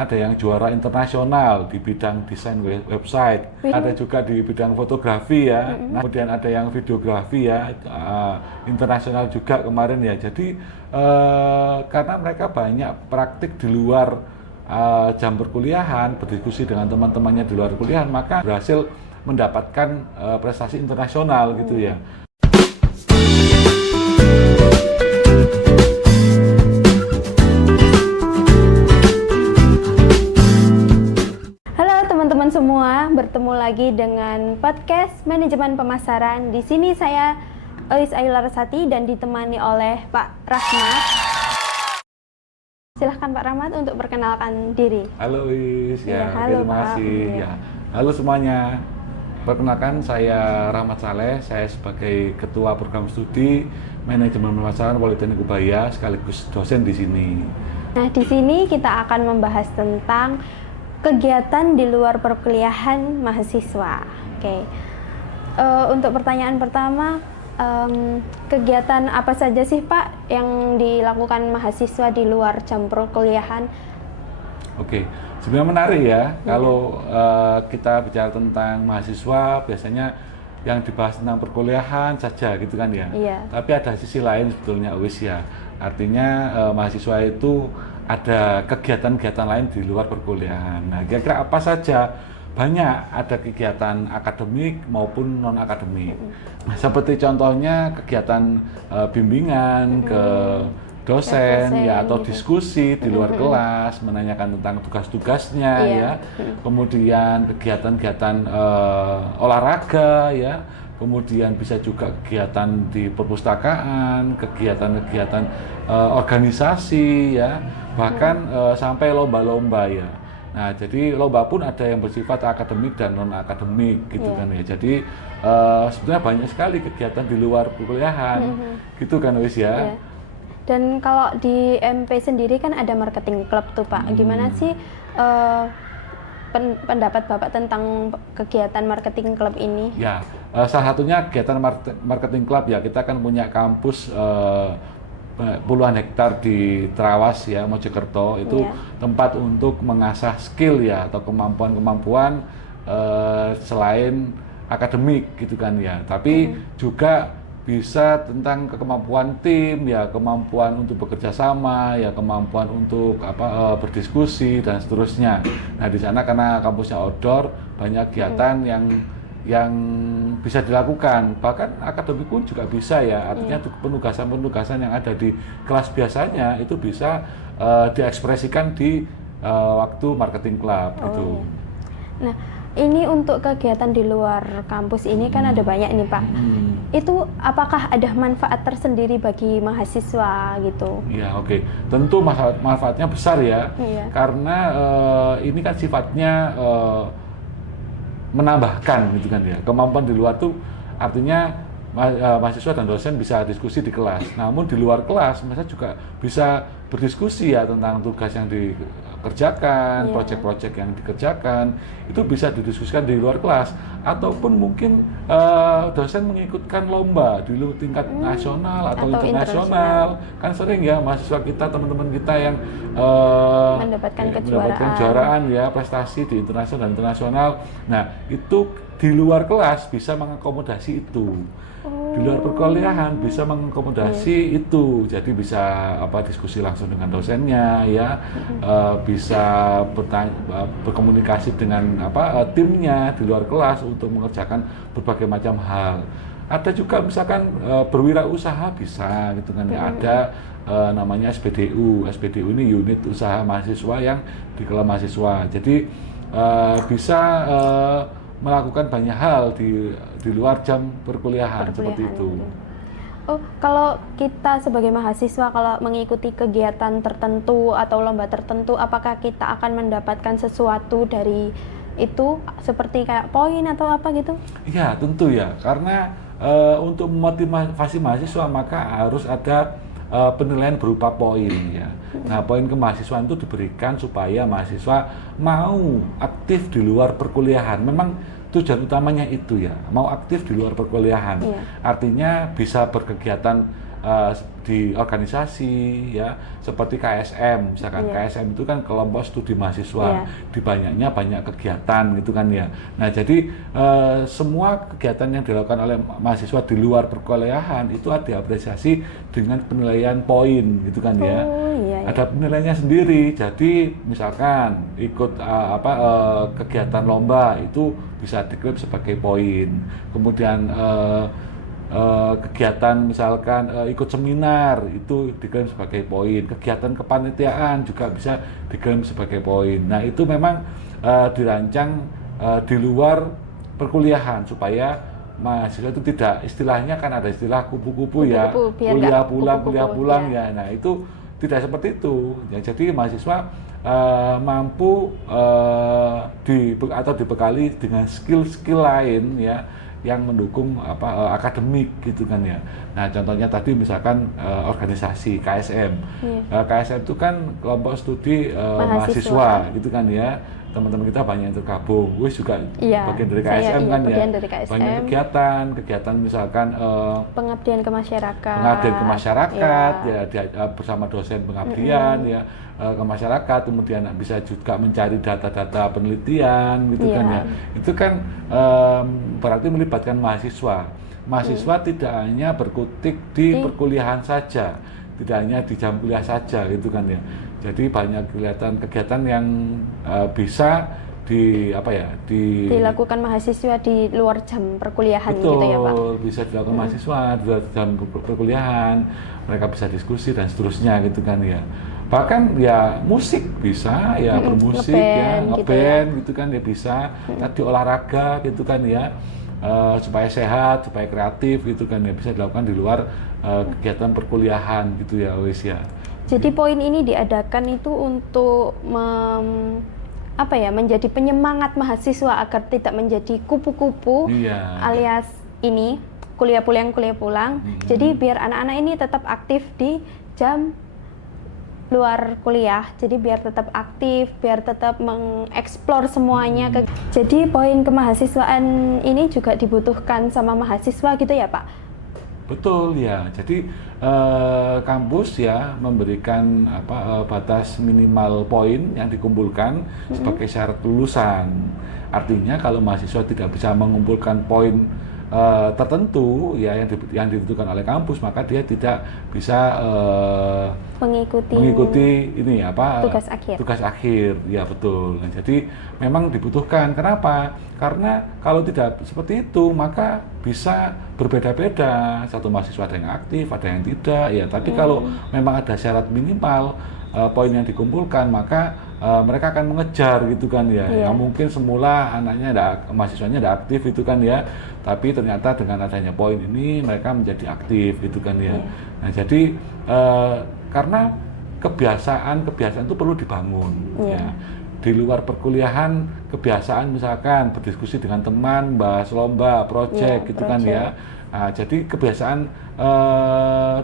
Ada yang juara internasional di bidang desain website, ada juga di bidang fotografi ya, nah, kemudian ada yang videografi ya, internasional juga kemarin ya. Jadi karena mereka banyak praktik di luar jam perkuliahan, berdiskusi dengan teman-temannya di luar kuliahan, maka berhasil mendapatkan prestasi internasional gitu ya. Teman-teman semua, bertemu lagi dengan podcast Manajemen Pemasaran. Di sini saya Elis Ayu Larasati dan ditemani oleh Pak Rahmat. Silahkan Pak Rahmat untuk perkenalkan diri. Halo Elis, ya, halo, terima kasih. Ya. Halo semuanya, perkenalkan saya Rahmat Saleh. Saya sebagai Ketua Program Studi Manajemen Pemasaran Politeknik Ubaya sekaligus dosen di sini. Nah, di sini kita akan membahas tentang kegiatan di luar perkuliahan mahasiswa. Oke. Untuk pertanyaan pertama, kegiatan apa saja sih Pak yang dilakukan mahasiswa di luar jam perkuliahan? Oke, sebenarnya menarik ya. Kalau kita bicara tentang mahasiswa, biasanya yang dibahas tentang perkuliahan saja gitu kan ya. Iya. Tapi ada sisi lain sebetulnya wis ya. Artinya mahasiswa itu ada kegiatan-kegiatan lain di luar perkuliahan. Nah, kira-kira apa saja? Banyak, ada kegiatan akademik maupun non-akademik. Seperti contohnya kegiatan bimbingan ke dosen ya, atau diskusi di luar kelas, menanyakan tentang tugas-tugasnya ya. Kemudian kegiatan-kegiatan olahraga ya. Kemudian bisa juga kegiatan di perpustakaan, kegiatan-kegiatan organisasi ya, bahkan sampai lomba-lomba ya. Nah, jadi lomba pun ada yang bersifat akademik dan non akademik gitu kan ya. Jadi sebetulnya banyak sekali kegiatan di luar perkuliahan, gitu kan wis ya. Dan kalau di MP sendiri kan ada marketing club tuh Pak. Gimana sih pendapat Bapak tentang kegiatan marketing club ini? Ya, salah satunya kegiatan marketing club ya. Kita kan punya kampus puluhan hektar di Trawas ya, Mojokerto. Itu tempat untuk mengasah skill ya, atau kemampuan-kemampuan selain akademik gitu kan ya. Tapi juga bisa tentang kemampuan tim ya, kemampuan untuk bekerja sama ya, kemampuan untuk berdiskusi dan seterusnya. Nah, di sana karena kampusnya outdoor, banyak kegiatan yang bisa dilakukan. Bahkan akademik pun juga bisa ya, artinya penugasan-penugasan yang ada di kelas biasanya itu bisa diekspresikan di waktu marketing club gitu. Nah, ini untuk kegiatan di luar kampus ini kan ada banyak nih Pak. Itu apakah ada manfaat tersendiri bagi mahasiswa gitu? Ya, oke. Tentu manfaatnya besar ya. Karena ini kan sifatnya menambahkan gitu kan ya. Kemampuan di luar tuh artinya mahasiswa dan dosen bisa diskusi di kelas. Namun di luar kelas mereka juga bisa berdiskusi ya tentang tugas yang dikerjakan, proyek-proyek yang dikerjakan, itu bisa didiskusikan di luar kelas. Ataupun mungkin dosen mengikutkan lomba di tingkat nasional atau internasional. Kan sering ya mahasiswa kita, teman-teman kita yang mendapatkan kejuaraan ya, prestasi di internasional dan internasional. Nah, itu di luar kelas bisa mengakomodasi itu. Di luar perkuliahan bisa mengakomodasi itu. Jadi bisa diskusi langsung dengan dosennya ya. Bisa berkomunikasi dengan timnya di luar kelas untuk mengerjakan berbagai macam hal. Ada juga misalkan berwirausaha bisa gitu kan ya. Ada namanya SPDU. SPDU ini unit usaha mahasiswa yang dikelola mahasiswa. Jadi bisa melakukan banyak hal di luar jam perkuliahan seperti itu. Oh, kalau kita sebagai mahasiswa kalau mengikuti kegiatan tertentu atau lomba tertentu, apakah kita akan mendapatkan sesuatu dari itu seperti kayak poin atau apa gitu? Iya, tentu ya. Karena untuk memotivasi mahasiswa maka harus ada penilaian berupa poin ya. Nah, poin kemahasiswaan itu diberikan supaya mahasiswa mau aktif di luar perkuliahan. Memang tujuan utamanya itu ya, mau aktif di luar perkuliahan. Artinya bisa berkegiatan di organisasi ya, seperti KSM misalkan. KSM itu kan kelompok studi mahasiswa, di banyak kegiatan gitu kan ya. Nah jadi semua kegiatan yang dilakukan oleh mahasiswa di luar perkuliahan itu diapresiasi dengan penilaian poin gitu kan ya. Ada penilaiannya sendiri. Jadi misalkan ikut kegiatan lomba itu bisa diklaim sebagai poin. Kemudian kegiatan misalkan ikut seminar itu diklaim sebagai poin, kegiatan kepanitiaan juga bisa diklaim sebagai poin. Nah itu memang dirancang di luar perkuliahan supaya mahasiswa itu tidak, istilahnya kan ada istilah kupu-kupu ya, kuliah pulang ya. Nah itu tidak seperti itu ya. Jadi mahasiswa mampu dibekali dengan skill-skill lain ya yang mendukung akademik gitu kan ya. Nah contohnya tadi misalkan organisasi KSM. KSM itu kan kelompok studi mahasiswa gitu kan ya. Teman-teman kita banyak yang tergabung, juga bagian dari KSM kan ya. Banyak kegiatan misalkan pengabdian ke masyarakat, ya bersama dosen pengabdian ya ke masyarakat, kemudian bisa juga mencari data-data penelitian gitu kan ya. Itu kan berarti melibatkan mahasiswa. Mahasiswa tidak hanya berkutik di perkuliahan saja, tidak hanya di jam kuliah saja gitu kan ya. Jadi banyak kegiatan yang bisa dilakukan mahasiswa di luar jam perkuliahan. Betul, gitu ya Pak. Bisa dilakukan mahasiswa di luar jam perkuliahan, mereka bisa diskusi dan seterusnya gitu kan ya. Bahkan ya musik bisa ya, bermusik ngeband gitu kan ya bisa. Tadi olahraga gitu kan ya, supaya sehat, supaya kreatif gitu kan ya, bisa dilakukan di luar kegiatan perkuliahan gitu ya wis ya. Jadi poin ini diadakan itu untuk menjadi penyemangat mahasiswa agar tidak menjadi kupu-kupu, alias ini kuliah pulang. Jadi biar anak-anak ini tetap aktif di jam luar kuliah. Jadi biar tetap aktif, biar tetap mengeksplor semuanya. Jadi poin kemahasiswaan ini juga dibutuhkan sama mahasiswa gitu ya Pak? Betul ya, jadi kampus ya memberikan batas minimal poin yang dikumpulkan sebagai syarat lulusan. Artinya kalau mahasiswa tidak bisa mengumpulkan poin tertentu ya yang dibutuhkan oleh kampus, maka dia tidak bisa mengikuti ini tugas akhir ya betul. Nah, jadi memang dibutuhkan. Kenapa? Karena kalau tidak seperti itu maka bisa berbeda-beda, satu mahasiswa ada yang aktif, ada yang tidak ya. Tapi kalau memang ada syarat minimal poin yang dikumpulkan, maka mereka akan mengejar gitu kan ya. Yang mungkin semula mahasiswanya tidak aktif itu kan ya, tapi ternyata dengan adanya poin ini mereka menjadi aktif gitu kan ya. Nah jadi karena kebiasaan itu perlu dibangun ya. Di luar perkuliahan, kebiasaan misalkan berdiskusi dengan teman, bahas lomba, proyek gitu kan ya. Nah, jadi kebiasaan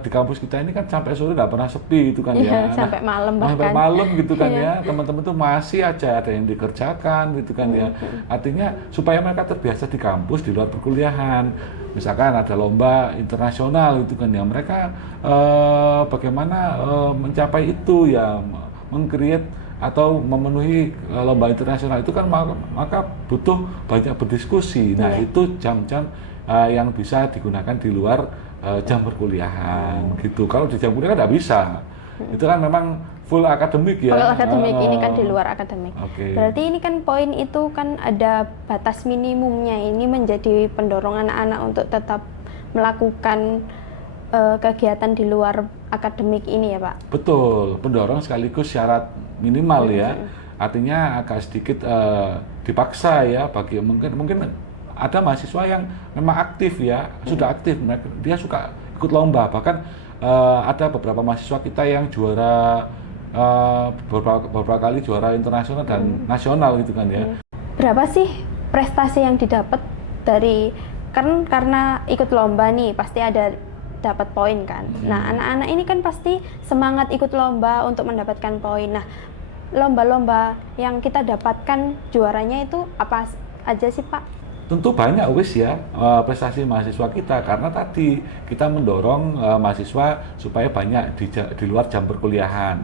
di kampus kita ini kan sampai sore nggak pernah sepi gitu kan ya. Sampai malam bahkan. Sampai malam gitu kan ya. Teman-teman tuh masih aja ada yang dikerjakan gitu kan ya. Artinya supaya mereka terbiasa di kampus di luar perkuliahan. Misalkan ada lomba internasional gitu kan ya. Mereka bagaimana mencapai itu ya, meng-create atau memenuhi lomba internasional itu kan maka butuh banyak berdiskusi. Nah, itu jam-jam yang bisa digunakan di luar jam perkuliahan gitu. Kalau di jam kuliah kan tidak bisa. Itu kan memang full akademik ya. Full akademik, ini kan di luar akademik. Berarti ini kan poin itu kan ada batas minimumnya. Ini menjadi pendorong anak-anak untuk tetap melakukan kegiatan di luar akademik ini ya Pak? Betul, pendorong sekaligus syarat minimal ya. Artinya agak sedikit dipaksa ya, bagi mungkin ada mahasiswa yang memang aktif ya, sudah aktif, dia suka ikut lomba. Bahkan ada beberapa mahasiswa kita yang juara beberapa kali juara internasional dan nasional gitu kan ya. Berapa sih prestasi yang didapat dari karena ikut lomba nih pasti ada dapat poin kan. Nah, anak-anak ini kan pasti semangat ikut lomba untuk mendapatkan poin. Nah, lomba-lomba yang kita dapatkan juaranya itu apa aja sih Pak? tentu banyak wis ya prestasi mahasiswa kita, karena tadi kita mendorong mahasiswa supaya banyak di luar jam perkuliahan,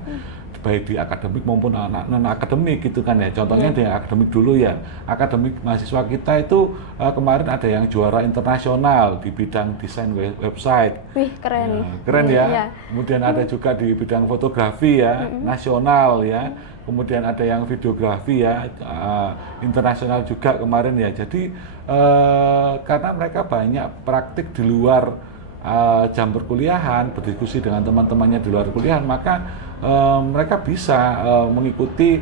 baik di akademik maupun non akademik gitu kan ya. Contohnya di akademik dulu ya, akademik mahasiswa kita itu kemarin ada yang juara internasional di bidang desain website. Wih, keren. Keren ya. Iya. Kemudian ada juga di bidang fotografi ya, nasional ya. Kemudian ada yang videografi ya, internasional juga kemarin ya. Jadi karena mereka banyak praktik di luar jam perkuliahan, berdiskusi dengan teman-temannya di luar kuliahan, maka mereka bisa mengikuti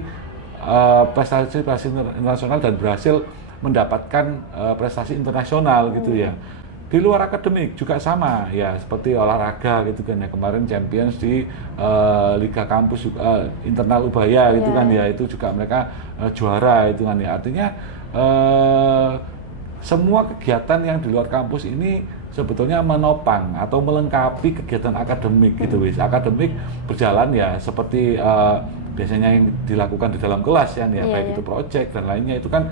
prestasi internasional dan berhasil mendapatkan prestasi internasional gitu ya. Di luar akademik juga sama ya, seperti olahraga gitu kan ya, kemarin champions di Liga Kampus internal Ubaya gitu kan ya, itu juga mereka juara itu kan ya. Artinya semua kegiatan yang di luar kampus ini sebetulnya menopang atau melengkapi kegiatan akademik gitu wis. Akademik berjalan ya seperti biasanya yang dilakukan di dalam kelas ya, baik itu proyek dan lainnya itu kan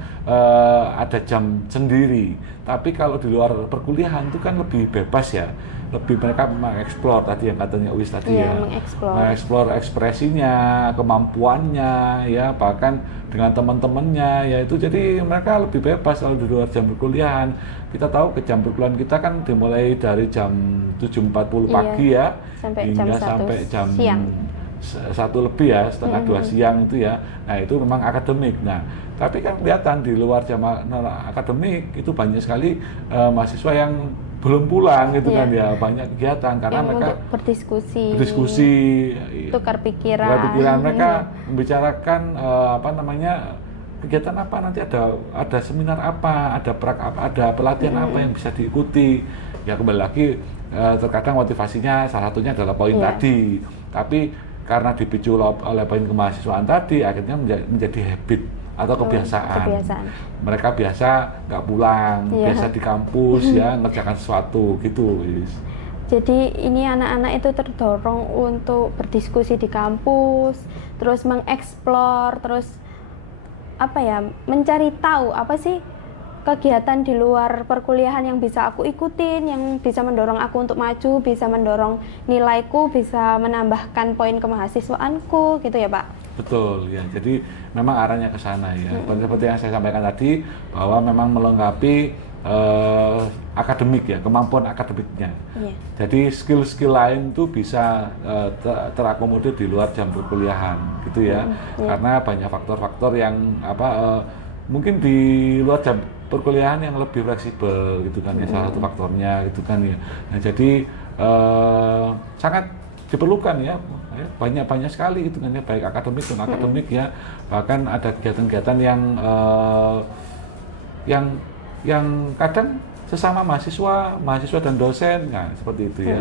ada jam sendiri. Tapi kalau di luar perkuliahan itu kan lebih bebas ya, lebih mereka mengeksplor tadi yang katanya Wis tadi ya, mengeksplor ekspresinya, kemampuannya ya, bahkan dengan teman-temannya ya, itu jadi mereka lebih bebas kalau di luar jam perkuliahan. Kita tahu ke jam perkuliahan kita kan dimulai dari jam 7.40 pagi ya, hingga sampai jam siang. 1 lebih ya, setengah 2 siang itu ya. Nah itu memang akademik. Nah tapi kan kelihatan di luar jam akademik itu banyak sekali mahasiswa yang belum pulang gitu kan ya, banyak kegiatan karena yang mereka berdiskusi, tukar pikiran mereka membicarakan kegiatan apa nanti, ada seminar apa, ada pelatihan apa yang bisa diikuti ya. Kembali lagi terkadang motivasinya salah satunya adalah poin tadi, tapi karena dipicu oleh poin kemahasiswaan tadi akhirnya menjadi habit atau kebiasaan. Mereka biasa nggak pulang, biasa di kampus ya ngerjakan sesuatu gitu. Jadi ini anak-anak itu terdorong untuk berdiskusi di kampus, terus mengeksplor, terus mencari tahu apa sih kegiatan di luar perkuliahan yang bisa aku ikutin, yang bisa mendorong aku untuk maju, bisa mendorong nilaiku, bisa menambahkan poin kemahasiswaanku gitu ya Pak? Betul ya, jadi memang arahnya ke sana ya. Seperti yang saya sampaikan tadi, bahwa memang melengkapi akademik ya, kemampuan akademiknya. Jadi skill-skill lain tuh bisa terakomodir di luar jam perkuliahan gitu ya. Karena banyak faktor-faktor yang mungkin di luar jam perkuliahan yang lebih fleksibel gitu kan ya, salah satu faktornya gitu kan ya. Nah jadi sangat diperlukan ya, banyak sekali gitu kan ya, baik akademik dan akademik ya. Bahkan ada kegiatan-kegiatan yang kadang sesama mahasiswa dan dosen, nah seperti itu ya.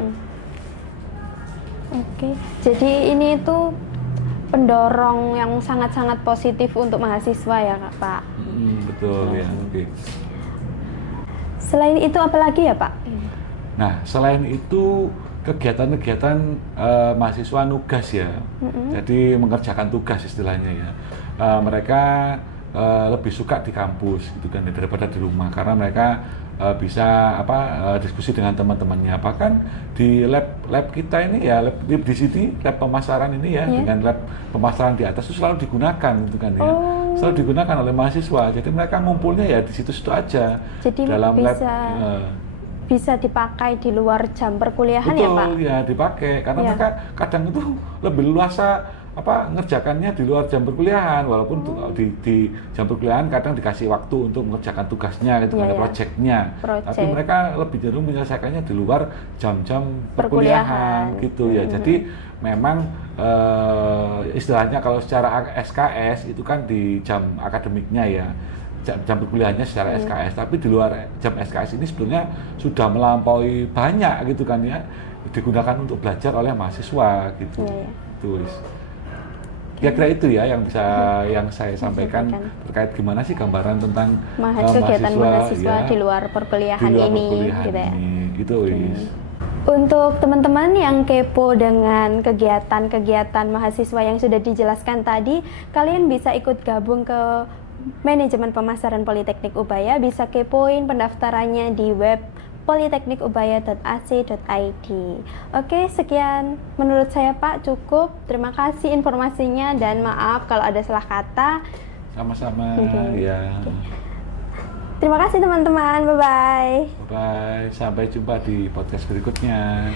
Oke, jadi ini itu pendorong yang sangat-sangat positif untuk mahasiswa ya Pak? Betul ya. Oke. Selain itu apa lagi ya Pak? Nah selain itu kegiatan-kegiatan mahasiswa nugas ya, jadi mengerjakan tugas istilahnya ya. Mereka lebih suka di kampus gitu kan daripada di rumah, karena mereka bisa diskusi dengan teman-temannya. Bahkan di lab kita ini ya, lab di sini lab pemasaran ini ya, dengan lab pemasaran di atas itu selalu digunakan gitu kan ya, selalu digunakan oleh mahasiswa. Jadi mereka ngumpulnya ya di situ-situ aja. Jadi dalam lab bisa dipakai di luar jam perkuliahan. Betul, ya Pak? Ya dipakai karena mereka kadang itu lebih luasa ngerjakannya di luar jam perkuliahan, walaupun di jam perkuliahan kadang dikasih waktu untuk mengerjakan tugasnya gitu, ada proyeknya. Tapi mereka lebih cenderung menyelesaikannya di luar jam-jam perkuliahan gitu ya. Jadi memang istilahnya kalau secara SKS itu kan di jam akademiknya ya, jam perkuliahannya secara SKS, tapi di luar jam SKS ini sebetulnya sudah melampaui banyak gitu kan ya, digunakan untuk belajar oleh mahasiswa gitu. Kira-kira itu ya yang bisa yang saya sampaikan terkait gimana sih gambaran tentang kegiatan mahasiswa di luar perkuliahan ini gitu ya. Gitu, Untuk teman-teman yang kepo dengan kegiatan-kegiatan mahasiswa yang sudah dijelaskan tadi, kalian bisa ikut gabung ke Manajemen Pemasaran Politeknik Ubaya, bisa kepoin pendaftarannya di web politeknikubaya.ac.id. Oke, sekian menurut saya Pak, cukup. Terima kasih informasinya dan maaf kalau ada salah kata. Sama-sama. Oke. Ya. Terima kasih teman-teman, bye-bye. Bye. Sampai jumpa di podcast berikutnya.